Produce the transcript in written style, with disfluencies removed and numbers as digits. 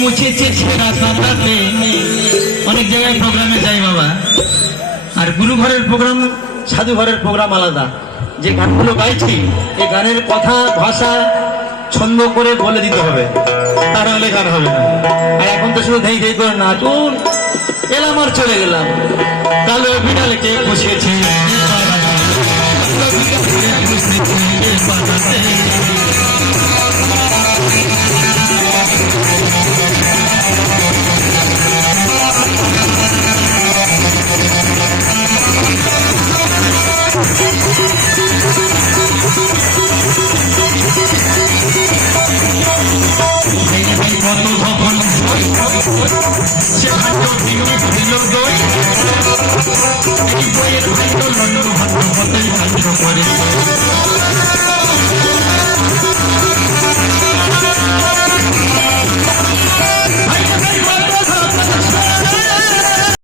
মুছেছে ছেঁড়া পাতাতে। অনেক জায়গায় প্রোগ্রামে যাই বাবা, আর গুরু ঘরের প্রোগ্রাম, সাধু ঘরের প্রোগ্রাম আলাদা। যে গানগুলো গাইছি এই গানের কথা ভাষা ছন্দ করে বলে দিতে হবে, তার হলে গান হবে না। আর এখন তো শুধু ধেই ধেই করে নাচুন, এলাম আর চলে গেলাম। কালো বিড়ালকে পুষেছে কত ভবন সে ভাগ্য ভিন্ন দই, এই বইয়ের ভাগ্য লন্ড ভাগ্য কতই ভাগ্য করে।